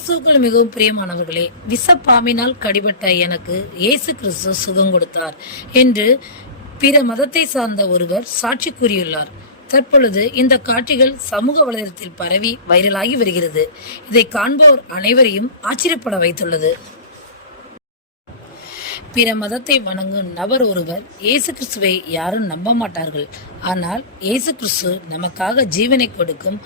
கிறிஸ்துக்கள் மிகவும் பிரியமானவர்களே விசப்பாம்பினால் கடிபட்ட எனக்கு இயேசு கிறிஸ்து சுகம் கொடுத்தார் என்று பிற மதத்தை சார்ந்த ஒருவர் சாட்சி கூறியுள்ளார். தற்பொழுது இந்த காட்சிகள் சமூக வலைதளத்தில் பரவி வைரலாகி வருகிறது. இதை காண்போர் அனைவரையும் ஆச்சரியப்பட வைத்துள்ளது. பிற மதத்தை வணங்கும் நபர் ஒருவர் இயேசு கிறிஸ்துவை யாரும் நம்ப மாட்டார்கள். ஆனால் இயேசு கிறிஸ்து நமக்காக ஜீவனை கொடுக்கும்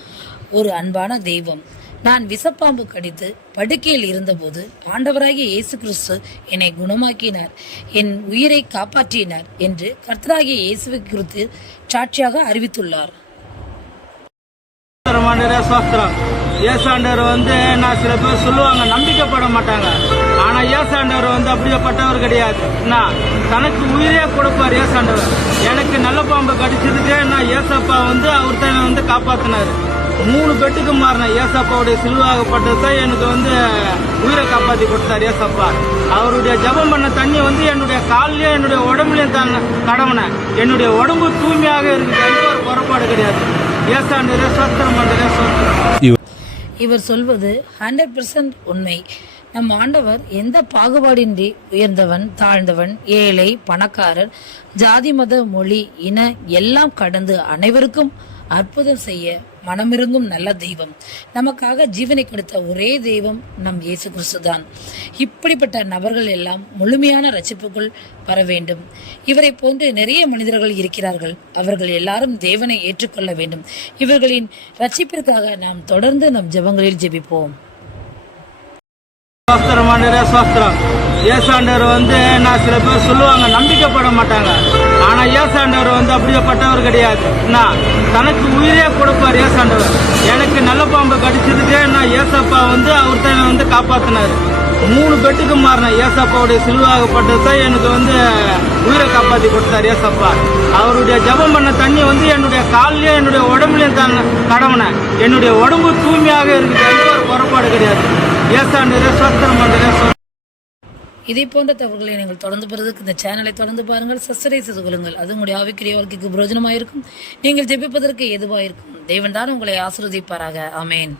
ஒரு அன்பான தெய்வம். நான் விசப்பாம்பு கடித்து படுக்கையில் இருந்தபோது ஆண்டவராகிய இயேசு கிறிஸ்து என்னை குணமாக்கினார். என் உயிரை காப்பாற்றினார் என்று கர்த்தராகிய இயேசுவை குறித்து சாட்சியாக அறிவித்துள்ளார். ஏசாண்டவர் வந்து நான் சில பேர் சொல்லுவாங்க நம்பிக்கைப்பட மாட்டாங்க. ஆனா ஏசாண்டவர் வந்து அப்படியேப்பட்டவர் கிடையாது. நான் தனக்கு உயிரே கொடுப்பார் ஏசாண்டவர். எனக்கு நல்ல பாம்பு கடிச்சதுக்கு நான் ஏசப்பா வந்து அவர் தான் வந்து காப்பாத்தினாரு. மூணு பெட்டுக்கு மாறின ஏசப்பாவுடைய சிலுவாகப்பட்டது தான் எனக்கு வந்து உயிரை காப்பாற்றி கொடுத்தார் ஏசப்பா. அவருடைய ஜெபம் பண்ண தண்ணி வந்து என்னுடைய கால்லயும் என்னுடைய உடம்புலையும் தான் கடவுனேன் என்னுடைய உடம்பு தூய்மையாக இருக்குது எந்த ஒரு குறைபாடு கிடையாது ஏசாண்டரே சோத்திரம் பண்றே சோத்திரம் இவர் சொல்வது ஹண்ட்ரட் உண்மை. நம் ஆண்டவர் எந்த பாகுபாடின்றி உயர்ந்தவன் தாழ்ந்தவன் ஏழை பணக்காரர் ஜாதி மத மொழி இன எல்லாம் கடந்து அனைவருக்கும் அற்புதம் செய்ய மனமிருங்கும் நல்ல தெய்வம். நமக்காக ஜீவனை கொடுத்த ஒரே தெய்வம் நம் இயேசு கிறிஸ்து தான் இப்படிப்பட்ட நபர்கள் எல்லாம் முழுமையான ரட்சிப்புக்குள் வர வேண்டும். இவரை போன்று நிறைய மனிதர்கள் இருக்கிறார்கள். அவர்கள் எல்லாரும் தேவனை ஏற்றுக்கொள்ள வேண்டும். இவர்களின் ரட்சிப்பிற்காக நாம் தொடர்ந்து நம் ஜெபங்களில் ஜெபிப்போம். சாஸ்திரம் ஆண்டரே சாஸ்திரம் ஏசாண்டர் வந்து நான் சில பேர் சொல்லுவாங்க நம்பிக்கைப்பட மாட்டாங்க. ஆனா ஏசாண்டவர் வந்து அப்படியேப்பட்டவர் கிடையாது. நான் தனக்கு உயிரே கொடுப்பார் ஏசாண்டவர். எனக்கு நல்ல பாம்பு கடிச்சதுக்கு நான் ஏசப்பா வந்து அவர் தான் வந்து காப்பாத்தினாரு. மூணு பெட்டுக்கு மாறின ஏசப்பாவுடைய சிலுவாகப்பட்டது தான் எனக்கு வந்து உயிரை காப்பாத்தி கொடுத்தார் ஏசப்பா. அவருடைய ஜெபம் பண்ண தண்ணி வந்து என்னுடைய கால்லயும் என்னுடைய உடம்புலயும் தான் கடவுனேன் என்னுடைய உடம்பு தூய்மையாக இருக்குது எந்த ஒரு குறைபாடு கிடையாது. ஏசாண்டு சோத்திரம் பண்றே இதே போன்ற தகவல்களை நீங்கள் தொடர்ந்து பெறுவதற்கு இந்த சேனலை தொடர்ந்து பாருங்கள். சப்ஸ்கிரைப் செய்து கொள்ளுங்கள். அது உங்களுடைய ஆவிக்குரிய வாழ்க்கைக்கு பிரயோஜனமாயிருக்கும். நீங்கள் ஜெபிப்பதற்கு எதுவாயிருக்கும் தெய்வன் தான் உங்களை ஆசிர்வதிப்பாராக. ஆமேன்.